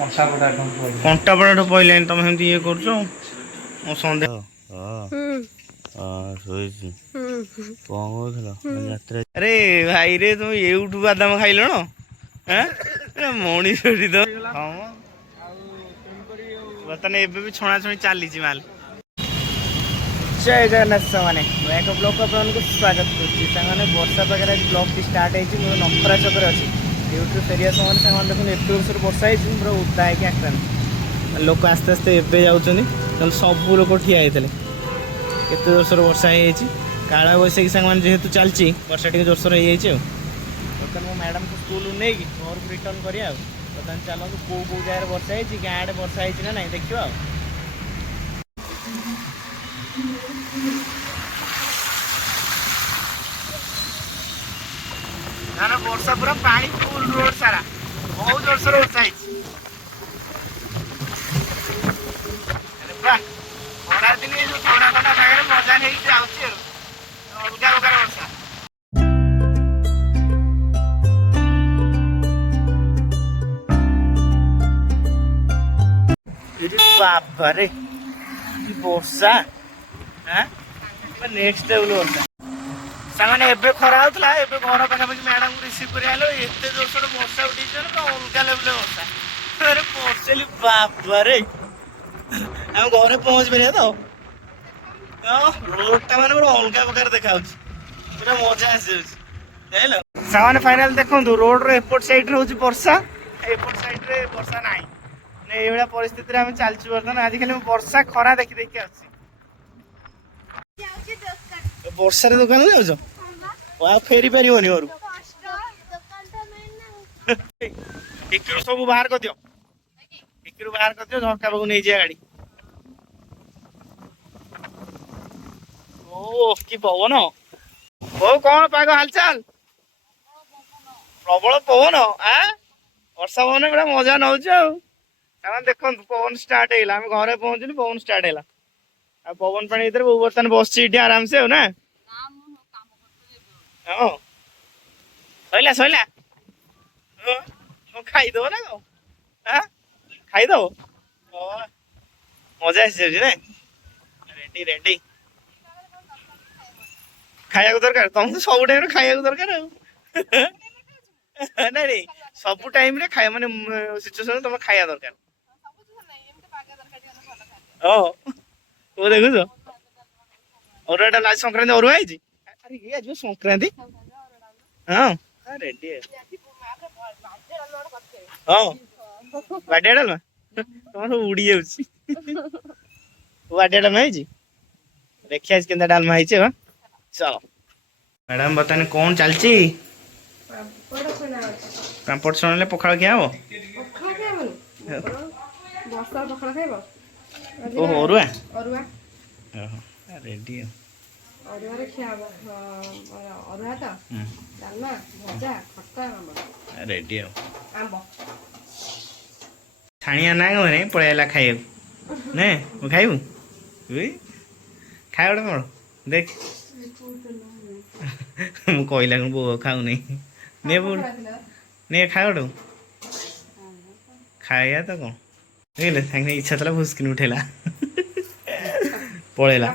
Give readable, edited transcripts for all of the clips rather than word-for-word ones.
କଣ୍ଟାପଡ଼ାଠୁ ପଇଲାଣି ତମେ ସେମିତି ଇଏ କରୁଛ ମୋ ସନ୍ଦେହ। ଶୋଇଛି କଣ କହୁଥିଲ ଆରେ ଭାଇରେ ତମେ ଏଇଠୁ ବାଦାମ ଖାଇଲଣ? ମଣିଷ ବର୍ତ୍ତମାନ ଏବେ ବି ଛଣାଛଣି ଚାଲିଛି ମାଲ। ଜୟ ଜଗନ୍ନାଥ ସାଙ୍ଗମାନେ ମୁଁ ଏକ ବ୍ଲଗ୍ ଆପଣଙ୍କୁ ସ୍ୱାଗତ କରୁଛି। ସାଙ୍ଗମାନେ ବର୍ଷା ପାଖରେ ଆଜି ବ୍ଲଗ୍ଟି ଷ୍ଟାର୍ଟ ହେଇଛି। ମୁଁ ନଖରା ଛକରେ ଅଛି। ଏଇଠୁ ଫେରିବା ସମୟରେ ସାଙ୍ଗମାନେ ଦେଖନ୍ତୁ ଏତେ ବର୍ଷରୁ ବର୍ଷା ହେଇଛି ପୁରା ଓଦା ହେଇକି ଆକ୍ରାନ୍ତ। ଲୋକ ଆସ୍ତେ ଆସ୍ତେ ଏବେ ଯାଉଛନ୍ତି, ନହେଲେ ସବୁ ଲୋକ ଠିଆ ହେଇଥିଲେ। କେତେ ଜୋରସୋର ବର୍ଷା ହେଇଯାଇଛି। କାଳ ବୈଶାଖୀ ସାଙ୍ଗମାନେ ଯେହେତୁ ଚାଲିଛି ବର୍ଷା ଟିକେ ଜୋରସୋର ହେଇଯାଇଛି ଆଉ। ବର୍ତ୍ତମାନ ମୋ ମ୍ୟାଡ଼ାମକୁ ସ୍କୁଲରୁ ନେଇକି ଘରକୁ ରିଟର୍ନ କରିବା ଆଉ। ବର୍ତ୍ତମାନ ଚାଲନ୍ତୁ କେଉଁ କେଉଁ ଜାଗାରେ ବର୍ଷା ହେଇଛି, ଗାଁ ଆଡ଼େ ବର୍ଷା ହେଇଛି ନା ନାଇଁ ଦେଖିବା ଆଉ। ନା ବର୍ଷା ପୁରା ପାଣି ଫୁଲ ରୋଡ ସାରା ବହୁତ ଜୋରସୋର ବର୍ଷା ହେଇଛି। ଖରା ଦିନେ ଯୋଉ ଥଣ୍ଡା ଥଣ୍ଡା ପାଗରେ ମଜା ନେଇକି ଯାଉଛି ଆଉ ଅଲଗା ପ୍ରକାର ବର୍ଷା। ବାବାରେ ବର୍ଷା ନେକ୍ସଟ ଲେଭେଲ ବର୍ଷା। ସାଙ୍ଗମାନେ ଏବେ ଖରା ହଉଥିଲା, ଏବେ ଘର ପାଖାପାଖି ମ୍ୟାଡାମକୁ ରିସିଭ୍ କରି ଆଇलो। ଏତେ ଜୋରସୋର ବର୍ଷା ଉଠେଇଛି ପୁରା ଅଲଗା ଲେଭେଲ ବର୍ଷା। ପହଞ୍ଚିଲି ବାବାରେ ଆମେ ଘରେ ପହଞ୍ଚି ପାରିବା ତ? ରୋଡଟା ମାନେ ଗୋଟେ ଅଲଗା ପ୍ରକାର ଦେଖାଯାଉଛି, ପୁରା ମଜା ଆସିଯାଉଛି ଜାଣିଲ। ସାଙ୍ଗମାନେ ଫାଇନାଲ ଦେଖନ୍ତୁ ରୋଡର ଏପଟ ସାଇଡରେ ହଉଛି ବର୍ଷା, ଏପଟ ସାଇଡରେ ବର୍ଷା ନାହିଁ। ଏଇଭଳିଆ ପରିସ୍ଥିତିରେ ଆମେ ଚାଲିଛୁ ବର୍ତ୍ତମାନ। ଆଜିକାଲି ମୁଁ ବର୍ଷା ଖରା ଦେଖି ଦେଖି ଆସୁଛି। ବର୍ଷାରେ ଦୋକାନ ଯାଉଛ ଆଉ ଫେରି ପାରିବନି ଘରକୁ। ଟିକିରୁ ସବୁ ବାହାର କରିଦିଅ, ଟିକିରୁ ବାହାର କରିଦିଅ, ଝରକା ପାଖକୁ ନେଇଯିବା ଗାଡି। ଓ କି ପବନ! ହଉ କଣ ପାଗ ହାଲଚାଲ? ପ୍ରବଳ ପବନ ବର୍ଷା ପବନ ପୁରା ମଜା ନଉଛୁ ଆଉ। ସେମାନେ ଦେଖନ୍ତୁ ପବନ ଷ୍ଟାର୍ଟ ହେଇଗଲା, ଆମେ ଘରେ ପହଞ୍ଚିଲୁ ପବନ ଷ୍ଟାର୍ଟ ହେଲା। ଆଉ ପବନ ପାଣି ଭିତରେ ବୋଉ ବର୍ତ୍ତମାନ ବସିଛି ଏଠି ଆରାମସେ ଆଉ ନା। ହଁ ସଇଲା ସଇଲା ଖାଇଦବ ନା କଣ? ଖାଇଦବ ମଜା ଆସିଯାଉଛି ନାଇଁ। ରେଡି ରେଡି ଖାଇବାକୁ ଦରକାର, ତମକୁ ସବୁ ଟାଇମରେ ଖାଇବାକୁ ଦରକାର ଆଉ। ନାଇଁ ନାଇଁ ସବୁ ଟାଇମରେ ଖାଇବା ମାନେ ସିଚୁଏସନରେ ତମେ ଖାଇବା ଦରକାର। ହଁ ତୁ ଦେଖୁଛ ଅରୁଆ ଡାଲମା, ଆଜି ସଂକ୍ରାନ୍ତି ଅରୁଆ ହେଇଛି। ଆରେ ଇଏ ଆଜି ସଂକ୍ରାନ୍ତି। ହଁ ରେଡି ହଁ ବାଡିଆ ଡାଲମା ତମର ସବୁ ଉଡି ଯାଉଛି। ବାଡିଆ ଡାଲମା ହେଇଛି, ଦେଖିଆ ଆଜି କେନ୍ତା ଡାଲମା ହେଇଛି। ଚାଲ ମ୍ୟାଡାମ ବର୍ତ୍ତମାନ କଣ ଚାଲିଛି? ପାମ୍ପଡ଼ ଛଣାଇଲେ ପଖାଳ ଖିଆ ହବ। ଓହୋ ଅରୁଆ ରେଡି ଆଉ। ଅରୁଆରେ ଖିଆ ହବ ଅରୁଆ ଭାତ, ଡାଲମା, ଭଜା, ଖଟା, ରେଡି ଆଉ। ଆମ୍ବ ଛାଣିଆ ନା କଣ ପଳେଇ ଆଇଲା ଖାଇବାକୁ ନେ ଖାଇବୁ ଖାଇବା ଗୋଟେ କଣ ଦେଖ। ମୁଁ କହିଲା କଣ ବୋଉ ଖାଉନି, ନେ ନେ ଖାଇବା ଗୋଟେ ଖାଇବା ତ କଣ ବୁଝିଲେ। ସାଙ୍ଗେ ଇଚ୍ଛା ଥିଲା ଭୁସକିନି ଉଠେଇଲା ପଳେଇଲା।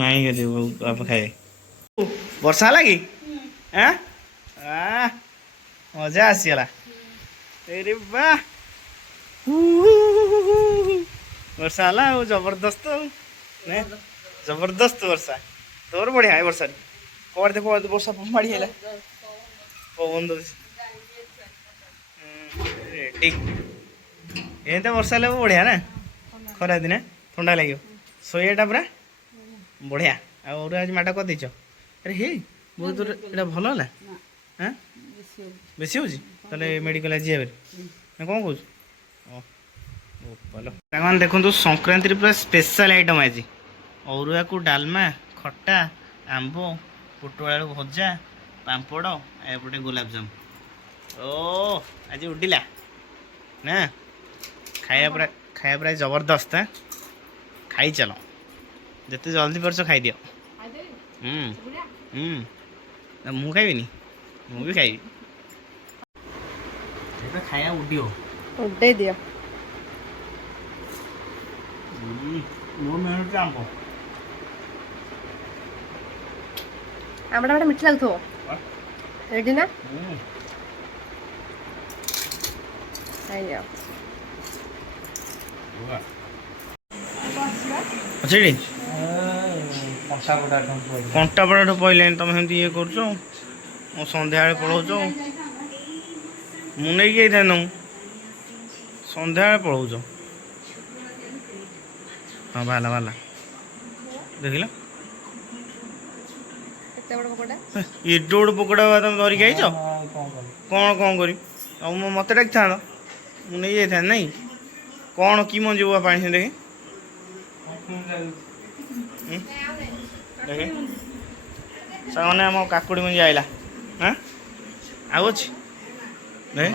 ନାଇଁ ବାପ ଖାଇବେ। ବର୍ଷା ହେଲା କି? ମଜା ଆସିଗଲା। ଏରେ ବା ବର୍ଷା ହେଲା ଆଉ ଜବରଦସ୍ତ ଆଉ ଜବରଦସ୍ତ ବର୍ଷା। ତୋର ବଢିଆ ଏ ବର୍ଷାରେ କବାଟ ଦେ ବର୍ଷା ମାଡି ଆଇଲା ପବନ ଦଉଛି। ରେଡି ଏମିତି ବର୍ଷା ହେଲେ ବଢିଆ ନା, ଖରା ଦିନେ ଥଣ୍ଡା ଲାଗିବ ଶୋଇବାଟା ପୁରା ବଢିଆ। ଆଉ ଅରୁଆ ଆଜି ମାଡ କରିଦେଇଛ। ଆରେ ହେ ବହୁତ ଦୂର ଏଇଟା ଭଲ ହେଲା। ବେଶୀ ହଉଛି ତାହେଲେ ମେଡିକାଲ ଆଜି ଯିବା ନା କଣ କହୁଛୁ? ସାଙ୍ଗମାନେ ଦେଖନ୍ତୁ ସଂକ୍ରାନ୍ତିରେ ପୁରା ସ୍ପେଶାଲ ଆଇଟମ ଆଜି। ଅରୁଆକୁ ଡାଲମା, ଖଟା, ଆମ୍ବ, ପୋଟଳ ଆଳୁ ଭଜା, ପାମ୍ପଡ଼, ଏପଟେ ଗୋଲାପଜାମୁ। ଓ ଆଜି ଉଡ଼ିଲା ନା ଖାଇବା ପୁରା ଜବରଦସ୍ତ। ଖାଇଚାଲ ଯେତେ ଜଲ୍ଦି ପାରୁଛ ଖାଇଦିଅ। ମୁଁ ଖାଇବିନି, ମୁଁ ବି ଖାଇବି। ଖାଇବା ଉଡ଼ିବ ଉଡ଼େଇ ଦିଅ। ମୋ ମିଳୁଛି ଆମ୍ବ ଆମ୍ବଟା ଗୋଟେ ମିଠା ଲାଗୁଥିବ ରେଡ଼ି ନା ଖାଇଯାଅ। ଅଛି କଣ୍ଟା ପଡ଼ାଠୁ ପଇଲାଣି ତମେ ସେମିତି ଇଏ କରୁଛ ମୁଁ ସନ୍ଧ୍ୟାବେଳେ ପଳାଉଛ ମୁଁ ନେଇକି ଯାଇଥାନ୍ତି ମୁଁ ସନ୍ଧ୍ୟାବେଳେ ପଳାଉଛ। ହଁ ବାହାରିଲା ବାହାରିଲା ଦେଖିଲ କେତେ ବଡ଼ ପକୋଡ଼ା ଏଡ଼େ ଗୋଟେ ପକୋଡ଼ା ତମେ ଧରିକି ଆଇଛ କ'ଣ କରିବି ଆଉ ମୋତେ ଡାକିଥାନ୍ତ ମୁଁ ନେଇ ଯାଇଥାନ୍ତି ନାଇଁ କ'ଣ କି ମଞ୍ଜି ବୁଆ ପାଣି ଦେଖେ ଦେଖେ ସାଙ୍ଗମାନେ ଆମ କାକୁଡ଼ି ମଞ୍ଜି ଆଇଲା ହଁ ଆଉ ଅଛି ଦେଖେ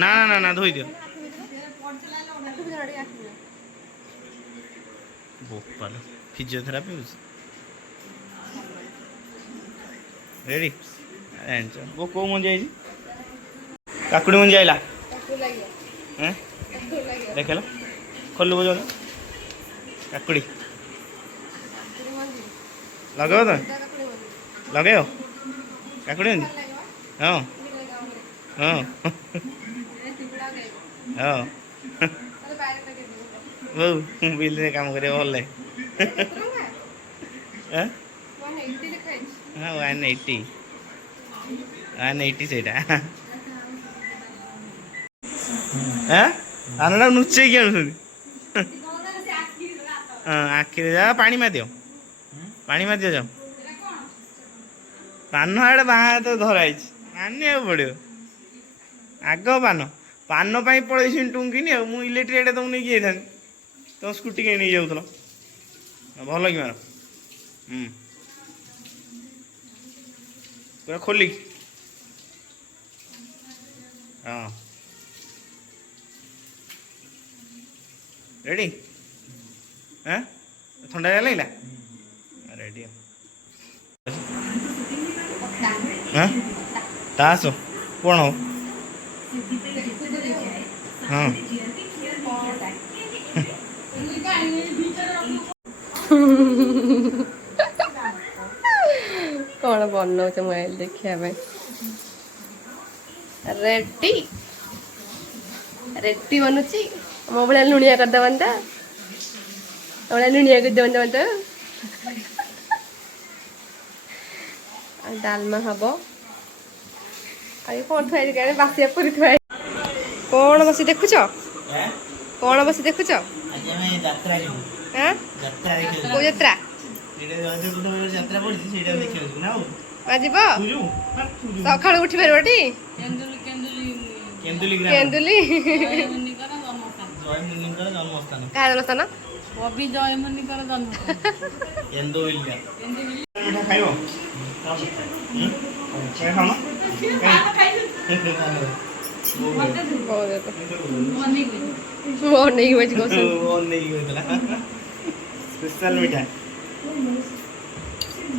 ନା ନା ନା ଧୋଇଦିଅ ବୋପାଲ ଫିଜିଓଥେରାପି ହେଉଛି ରେଡ଼ି ଜାଣିଛ କେଉଁ ମଞ୍ଜି ଆଇଛି କାକୁଡ଼ି ମଞ୍ଜି ଆଇଲା ଦେଖିଲ ଖୋଲିବ ଜଣ କାକୁଡ଼ି ଲଗାଇବ ତମେ ଲଗାଇବ କାକୁଡ଼ି ମଞ୍ଜି ହଁ ହଁ ହଁ ବୋଉ ବିଲରେ କାମ କରିବା ଭଲ ଲାଗେ ହଁ 180 ସେଇଟା ଆନଟା ନୁଚେଇକି ଆଣୁଛନ୍ତି ହଁ ଆଖିରେ ଯା ପାଣି ମାରିଦିଅ ଯାଅ ପାନ ଆଡ଼େ ବାଁ ହାତ ଧରା ହେଇଛି ମାନିବାକୁ ପଡ଼ିବ ଆଗ ପାନ ପାଇଁ ପଳେଇଛି ଟୁଙ୍କିନି ଆଉ ମୁଁ ଇଲେକ୍ଟ୍ରିକ୍ ଆଡ଼େ ତମକୁ ନେଇକି ଯାଇଥାନ୍ତି ତମ ସ୍କୁଟି କାହିଁ ନେଇଯାଉଥିଲ ଭଲ କି ମାର ପୁରା ଖୋଲିକି ହଁ ରେଡ଼ି ଥଣ୍ଡା ଲାଗିଲା ରେଡ଼ି ତାସ କ'ଣ ହବ ହଁ କ'ଣ ବନଉଛ ମୋବାଇଲ ଦେଖିବା ପାଇଁ ରେଡ଼ି ବନୁଛି ମୋ ଭଳିଆ ଲୁଣିଆ କରିଦେବନି ତ ଭଳିଆ ଲୁଣିଆ କରିଦେବନି ତମେ ତ ଆଉ ଡାଲମା ହବ ଆଉ କ'ଣ ଥୁଆ ହେଇଛି ବାସିଆ ପୁରୀ ଥୁଆ ହେଇଛି କ'ଣ ବସି ଦେଖୁଛ କ'ଣ ବସି ଦେଖୁଛ କୋଉ ଯାତ୍ରା ଯିବ ସକାଳୁ ଉଠି ପାରିବଟି କେନ୍ଦୁଲି କାହାର ଜନ୍ମସ୍ଥାନ କବି ଜୟମୁନିଙ୍କର ଜନ୍ମ ଖାଇବ ସ୍ପେଶାଲ ମିଠା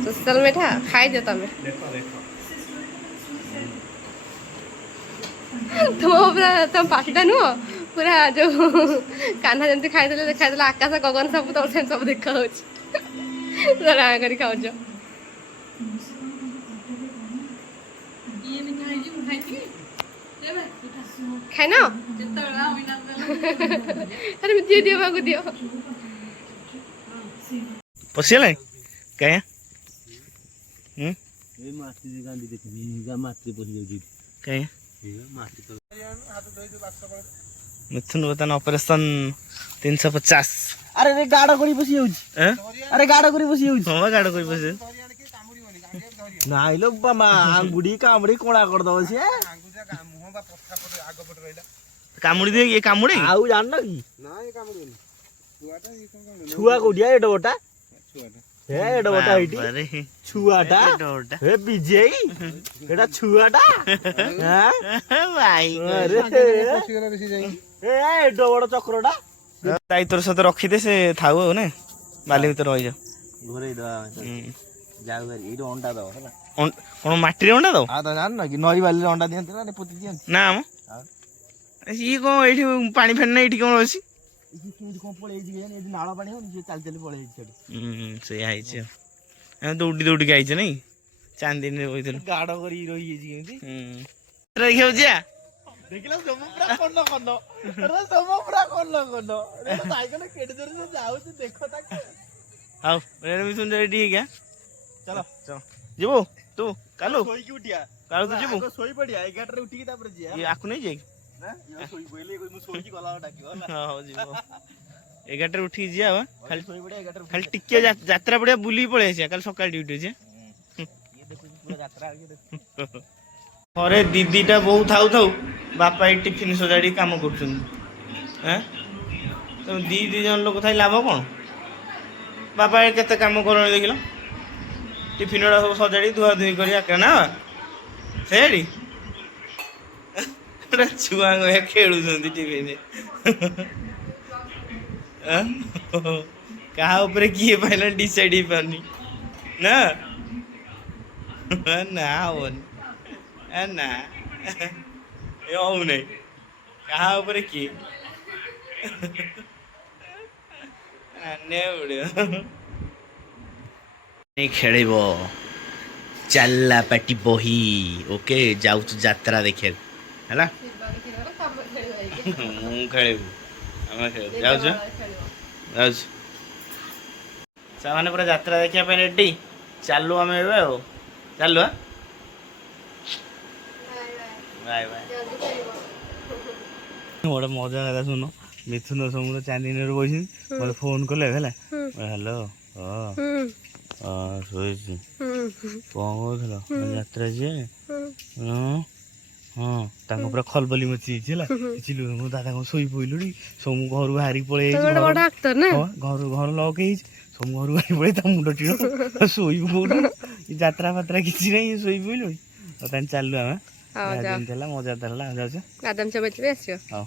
ସ୍ପେଶାଲ ମିଠା ଖାଇଦିଅ ତମେ ତମ ପାଟିଟା ନୁହଁ ପୁରା ଯୋଉ କାହ୍ନା ଯେମିତି ଖାଇଦେଲେ ଆକାଶ ଗଗନ ସବୁ ତମ ସେମିତି ସବୁ ଦେଖା ହଉଛି କରି ଖାଉଛ ଖାଇନ ଆରେ ଦିଅ ମାକୁ ଦିଅ ପଶିଗଲାଣି କାଇଁ ମିଥୁନ ବର୍ତ୍ତମାନ ଅପରେସନ 350 আরে রে গাড়া করে বসি যাଉଛି আরে গাড়া করে বসি যাଉଛି ହଁ ଗାଡ଼ କରି ବସି ନାଇଲୋ ବାମା ଆଙ୍ଗୁଡି କାମୁଡି କଣା କରିଦବ ସିଏ କାମୁଡ଼ି ଦିଏ ଇଏ କାମୁଡ଼େ ଆଉ ଜାଣିନ କି ଛୁଆ କୋଉଠିଆ ଏଡ ବଟା ହେ ଏଡ ବଟା ଏଇଠି ଛୁଆଟା ହେ ବିଜେଇ ଏଟା ଛୁଆଟା ଭାଇ ଏଡ ବଡ ଚକ୍ରଟା ଦାୟିତ୍ୱର ସହିତ ରଖିଦେ ସେ ଥାଉ ଆଉ ନା ବାଲି ଭିତରେ ରହିଯାଉ ଘୋରେଇ ଦବା ଯାଉ ଏଇଠି ଅଣ୍ଡା ଦବ ହେଲା କ'ଣ ମାଟିରେ ଅଣ୍ଡା ଦବ ଆଉ ତ ଜାଣିନ କି ନଈ ବାଲିରେ ଅଣ୍ଡା ଦିଅନ୍ତି ନା ପୋତି ଦିଅନ୍ତି ନା ଆମ ଇଏ କ'ଣ ଏଇଠି ପାଣି ଫାଣି ନାହିଁ ଏଇଠି କ'ଣ ଅଛି? କେମିତି କ'ଣ ପଳେଇଛି କେଜାଣି ଏଠି ନାଳ ପାଣି ହଉନି ସେ ଚାଲି ଚାଲି ପଳେଇଛି ସେଠି। ସେଇଆ ହେଇଛି ଆଉ ଆମେ ଦୌଡ଼ି ଦୌଡ଼ିକି ଆଇଛ ନାଇଁ ଚାନ୍ଦିନୀରେ ବଇଥିଲୁ ଗାଡ଼ କରିକି ରହିଯାଇଛି କେମିତି। ଦେଖିବାକୁ ଯିବା ଦେଖିଲା ସମ ପୁରା କନ କନ ସମ ପୁରା କନ କନ ସାଇକେଲ କେଡେ ଜୋରେ ସେ ଯାଉଛି ଦେଖ ତାକୁ। ହଉ ମିଶୁନ ରେଡି ହେଇକା ଚାଲ ଚାଲ ଯିବୁ ତୁ କାଲୁ ଶୋଇକି ଉଠିଆ କାଲୁ ତୁ ଯିବୁ ଶୋଇ ପଡିଆ 11ଟାରେ ଉଠିକି ତାପରେ ଯିବା। ଇଏ ଆକୁ ନେଇ ଯାଇ ନା ଶୋଇ ପଇଲେ ମୁଁ ଶୋଇକି ଗଲା ଡାକିବ ହେଲା। ହଉ ଯିବ 11ଟାରେ ଉଠିକି ଯିବା ବା ଖାଲି ଶୋଇ ପଡିଆ 11ଟାରେ ଖାଲି ଟିକେ ଯାତ୍ରା ପଡ଼ିଆ ବୁଲିକି ପଳେଇ ଆସିବା କାଲି ସକାଳ ଡ୍ୟୁଟି ଅଛି। ଇଏ ଦେଖୁଛି ପୁରା ଯାତ୍ରା ଇଏ ଦେଖୁଛି। ଘରେ ଦିଦିଟା ବୋଉ ଥାଉ ଥାଉ ବାପା ଏଇ ଟିଫିନ ସଜାଡ଼ିକି କାମ କରୁଛନ୍ତି। ତମେ ଦି ଜଣ ଲୋକ ଥାଇ ଲାଭ କ'ଣ? ବାପା କେତେ କାମ କରଣି ଦେଖିଲ ଟିଫିନ ଗୁଡ଼ା ସବୁ ସଜାଡ଼ି ଧୁଆ ଧୁଇ କରି ଆକା ନା ସେଠି ଛୁଆଙ୍କ ଖେଳୁଛନ୍ତି ଟିଫିନରେ। କାହା ଉପରେ କିଏ ପାଇଲା ଡିସାଇଡ୍ ହେଇପାରୁନି ନା ନା ହବନି ନା ଏ ହଉନାହିଁ କାହା ଉପରେ କିଏ ଖେଳିବ ଚାଲିଲା ପାଟି ବହି ଓକେ ଯାଉଛୁ ଯାତ୍ରା ଦେଖିବାକୁ ହେଲା। ମୁଁ ଖେଳିବୁ ଆମେ ଖେଳିବୁ ଯାଉଛୁ ଯାଉଛୁ ସେମାନେ ପୁରା ଯାତ୍ରା ଦେଖିବା ପାଇଁ ରେଡି ଚାଲୁ ଆମେ ଏବେ ଆଉ ଚାଲୁ ବାଏ ବାଏ। ଗୋଟେ ମଜା କଥା ଶୁଣ ମିଥୁନ ସମୁଦ୍ର ଚାନ୍ଦିନୀରେ ବସିଛନ୍ତି ମୋତେ ଫୋନ କଲେ ହେଲା ହ୍ୟାଲୋ ହଁ ଶୋଇଛି କ'ଣ କହୁଥିଲ ଯାତ୍ରା ଯିଏ ହଁ ତାଙ୍କ ପୁରା ଖଲବଲି ମଚି ଯାଇଛି ହେଲା ଚିଲୁ ମୋ ଦାଦା କ'ଣ ଶୋଇ ପଇଲୁଣି ସବୁ ଘରୁ ବାହାରିକି ପଳେଇ ଯାଇଛି ଘର ଲକ୍ ହେଇଛି ସବୁ ଘରୁ ବାହାରି ପଳେଇ ତା ମୁଣ୍ଡ ଟିଣ ଶୋଇବୁ କୋଉଠୁ ଯାତ୍ରା ଫାତ୍ରା କିଛି ନାହିଁ ଶୋଇ ପଇଲୁଣି ଆଉ ତାହେଲେ ଚାଲୁ ଆମେ ହେଲା ମଜା ହେଲା ଯାଉଛ ବାଦାମ ଚୋବେଇ ଚୋବେଇ ଆସିବ। ହଉ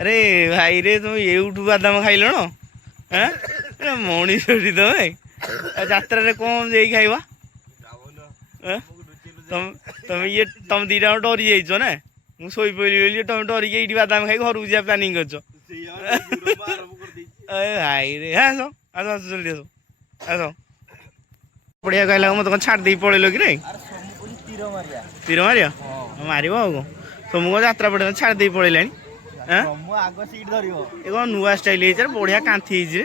ଆରେ ଭାଇ ରେ ତମେ ଏଇଠୁ ବାଦାମ ଖାଇଲଣ ମଣିଷ ତମେ ଯାତ୍ରାରେ କ'ଣ ଯାଇକି ଖାଇବା ତମେ ଇଏ ତମେ ଦିଟା ଡରି ଯାଇଛ ନା ମୁଁ ଶୋଇ ପଇଲି ବୋଲି ତମେ ଡରିକି ଏଇଠି ବାଦାମ ଖାଇ ଘରକୁ ଯିବା ପ୍ଲାନିଂ କରିଛ ଭାଇ ରେ ଆସ ଆସ ଆସ ଜଲ୍ଦି ଆସ ଆସ ବଢିଆ କହିଲା ମତେ କ'ଣ ଛାଡ଼ି ଦେଇକି ପଳେଇଲ କି ରେ ତୀର ମାରିବା ମାରିବ ଆଉ କ'ଣ ତମକୁ କ'ଣ ଯାତ୍ରା ପଡ଼ିଆ ଛାଡ଼ି ଦେଇକି ପଳେଇଲାଣି ଆଗ ସିଟ୍ ଧରିବ ଏ କ'ଣ ନୂଆ ଷ୍ଟାଇଲ ହେଇଛି ବଢିଆ କାନ୍ଥି ହେଇଛି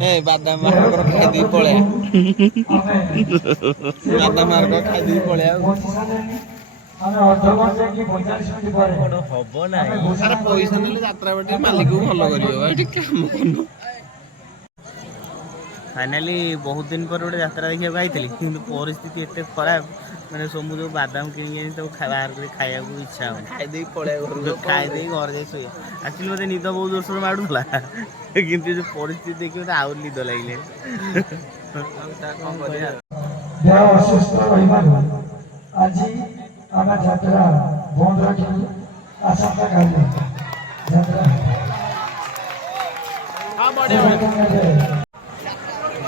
ରେ ବାଦାମ ମାର୍ଗ ଖାଇଦେଇ ପଳେଆ ବାଦାମ ମାର୍ଗ ଖାଇଦେଇ ପଳେଆ ହବ ନାହିଁ ପଇସା ନେଲେ ଯାତ୍ରା ବାଟି ମାଲିକକୁ ଭଲ କରିବ ଏଠି କାମ କରୁନ। ଫାଇନାଲି ବହୁତ ଦିନ ପରେ ଗୋଟେ ଯାତ୍ରା ଦେଖିବାକୁ ଆଇଥିଲି କିନ୍ତୁ ପରିସ୍ଥିତି ଏତେ ଖରାପ ମାନେ ସବୁ ଯେଉଁ ବାଦାମ କିଣିକି ଆଣି ତାକୁ ବାହାର କରି ଖାଇବାକୁ ଇଚ୍ଛା ହଉନି ଖାଇଦେଇ ପଳେଇବା ଖାଇଦେଇ ଘରେ ଯାଇ ଶୋଇବା ଆକ୍ଚୁଆଲି ମୋତେ ନିଦ ବହୁତ ଜୋରସୋର ମାଡ଼ୁଥିଲା କିନ୍ତୁ ଯେଉଁ ପରିସ୍ଥିତି ଦେଖି ମୋତେ ଆହୁରି ନିଦ ଲାଗିଲାଣି। କ'ଣ କରିବା ଦେହ ଅସୁସ୍ଥ ରହିବାରୁ ଆଜି ଆମ ଯାତ୍ରା ବନ୍ଦ ରଖି ଆସନ୍ତାକାଲି ଯାତ୍ରା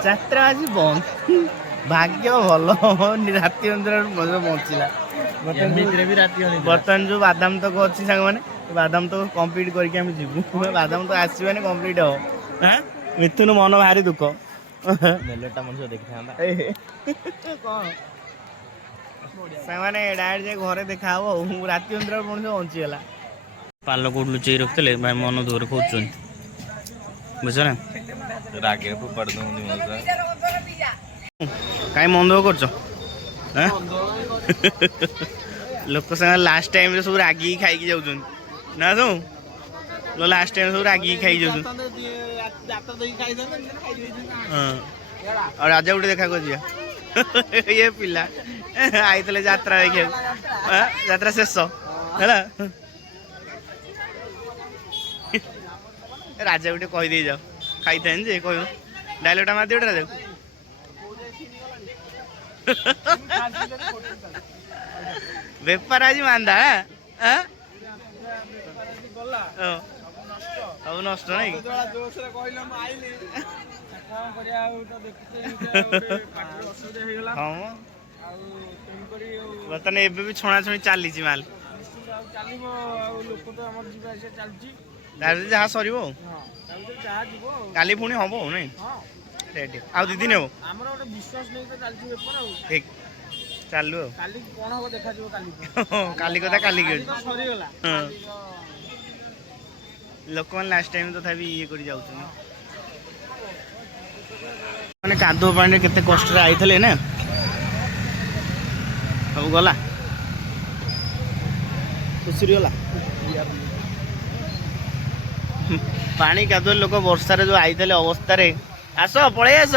ଯାତ୍ରା ଆଜି ବନ୍ଦ ଭାଗ୍ୟ ଭଲ ରାତି ଅନିଦ୍ରାରୁ ବଞ୍ଚିଲା ବର୍ତ୍ତମାନ ଯେଉଁ ବାଦାମ ତକ ଅଛି ସାଙ୍ଗମାନେ ବାଦାମ ତକ କମ୍ପ୍ଲିଟ୍ କରିକି ଆମେ ଯିବୁ ବାଦାମ ତ ଆସିବାନି କମ୍ପ୍ଲିଟ୍ ହବ ମିଥୁନ ମନ ଭାରି ଦୁଃଖ ମେଲୋଟା ମଣିଷ ଦେଖିଥାନ୍ତା କ'ଣ ସାଙ୍ଗମାନେ ଡାଇରେକ୍ଟ ଯାଇ ଘରେ ଦେଖା ହବ ଆଉ ରାତି ଅନିଦ୍ରାରୁ ମଣିଷ ବଞ୍ଚିଗଲା। ପାଲ କୋଉଠି ଲୁଚେଇ ରଖିଥିଲେ ଭାଇ ମନ ଦୂର କହୁଛନ୍ତି ବୁଝ ନା ରାଗରେ ଫୋପାଡ଼ି ଦଉନି କାହିଁ ମନ ଦୁଃଖ କରୁଛ ଲୋକ ସାଙ୍ଗେ ଲାଷ୍ଟ ଟାଇମ୍ରେ ସବୁ ରାଗିକି ଖାଇକି ଯାଉଛନ୍ତି ନା ସବୁ ଲାଷ୍ଟ ଟାଇମ୍ ସବୁ ରାଗିକି ଖାଇକି ଯାଉଛନ୍ତି ହଁ ଆଉ ରାଜା ଗୋଟେ ଦେଖା କରିଯିବା ଇଏ ପିଲା ଆଇଥିଲେ ଯାତ୍ରା ଦେଖିବାକୁ ଯାତ୍ରା ଶେଷ ହେଲା ରାଜା ଗୋଟେ କହିଦେଇ ଯାଅ ଖାଇଥାନ୍ତି ଯେ କହିବ ଡାଇଲଗଟା ମାରିଦିଅ ଗୋଟେ ରାଜାକୁ ବେପାର ଆଜି ମାନ୍ଦା ସବୁ ନଷ୍ଟ ନାଇଁ ହଁ ବର୍ତ୍ତମାନ ଏବେ ବି ଛଣାଛଣି ଚାଲିଛି ମାଲ। ଚାଲିବ ଆଉ ଲୋକ ତ ଆମର ଯିବା ଆସିବା ଚାଲିଛି। ତାହେଲେ ଯାହା ସରିବ ଆଉ ତା ଭିତରେ ଯାହା ଯିବ ଆଉ। କାଲି ପୁଣି ହବ ଆଉ ନାଇଁ ହଁ ରେଡି ଆଉ 2 ଦିନ ହବ। ଆମର ଗୋଟେ ବିଶ୍ୱାସ ନେଇ ତ ଚାଲିଛି ବେପାର ଆଉ। ଠିକ ଚାଲୁ ଆଉ କାଲି କଣ ହବ ଦେଖାଯିବ କାଲି। କାଲି କଥା କାଲି ଆଜି ତ ସରିଗଲା। ଲୋକମାନେ ଲାଷ୍ଟ ଟାଇମ ତଥାପି ଇଏ କରି ଯାଉଛନ୍ତି ମାନେ କାଦୁଅ ପାଣିରେ କେତେ କଷ୍ଟରେ ଆଇଥିଲେ ନା ସବୁ ଗଲା ଖୁସିରେ ଗଲା। ପାଣି କାଦୁଅ ଲୋକ ବର୍ଷାରେ ଯୋଉ ଆଇଥିଲେ ଅବସ୍ଥାରେ ଆସ ପଳେଇ ଆସ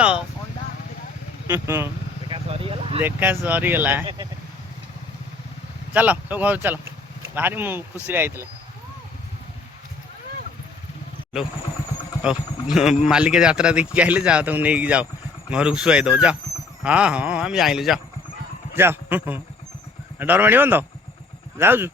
ଦେଖା ସରିଗଲା। ଚାଲ ସବୁ ଘର ଚାଲ ଭାରି ମୁଁ ଖୁସିରେ ଆଇଥିଲେ। ହଉ ମାଲିକ ଯାତ୍ରା ଦେଖିକି ଆଇଲେ ଯାଅ ତାକୁ ନେଇକି ଯାଅ ଘରକୁ ଶୁଆଇ ଦବ ଯାଅ। ହଁ ହଁ ଆମେ ଜାଣିଲୁ ଯାଅ ଯାଅ ଡର ମାଡ଼ିବନି ତ ଯାଉଛୁ।